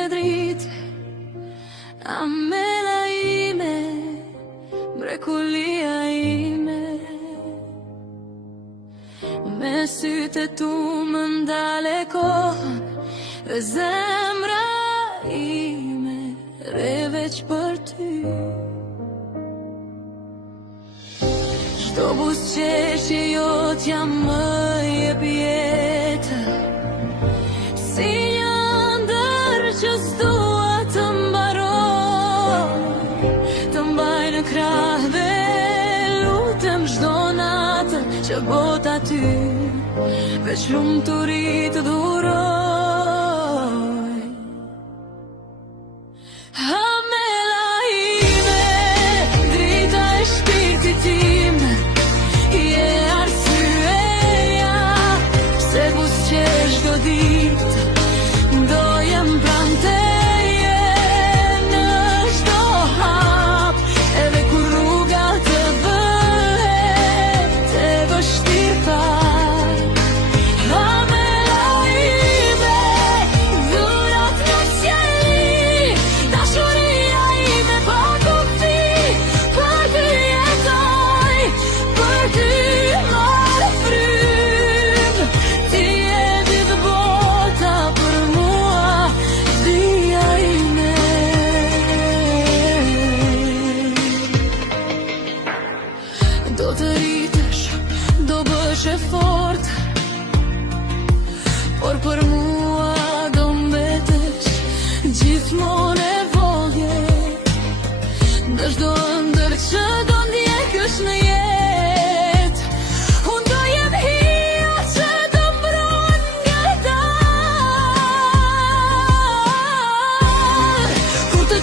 ke dritë, amela ime, mrekullia ime. Me sytë tu më ndale kohën dhe zemra ime re veç për ty. Çdo buzëqeshje jot jam më jep jetë, si një ëndër që s'dua të mbaroj, të mbaj në krah dhe lutem çdo natë që bota ty veç lumturi të duroj. Amela ime, drita e shpirtit tim, je arsyeja pse buzëqesh çdo ditë, do jem pranë teje në çdo hap, edhe kur rruga të bëhet e vështirë pak. Amela ime, dhurat në sjellni, dashuria ime pa kufi, për ty jetoj, për ty marr frymë, ti je gjithë bota për mua, dia ime. Do të rritesh, do bësh e fortë, por për mua do mbetesh gjithmonë e vogël. Në çdo ëndër që do ndjekësh në jetë, unë do jem hija që do mbron nga dar. Kur të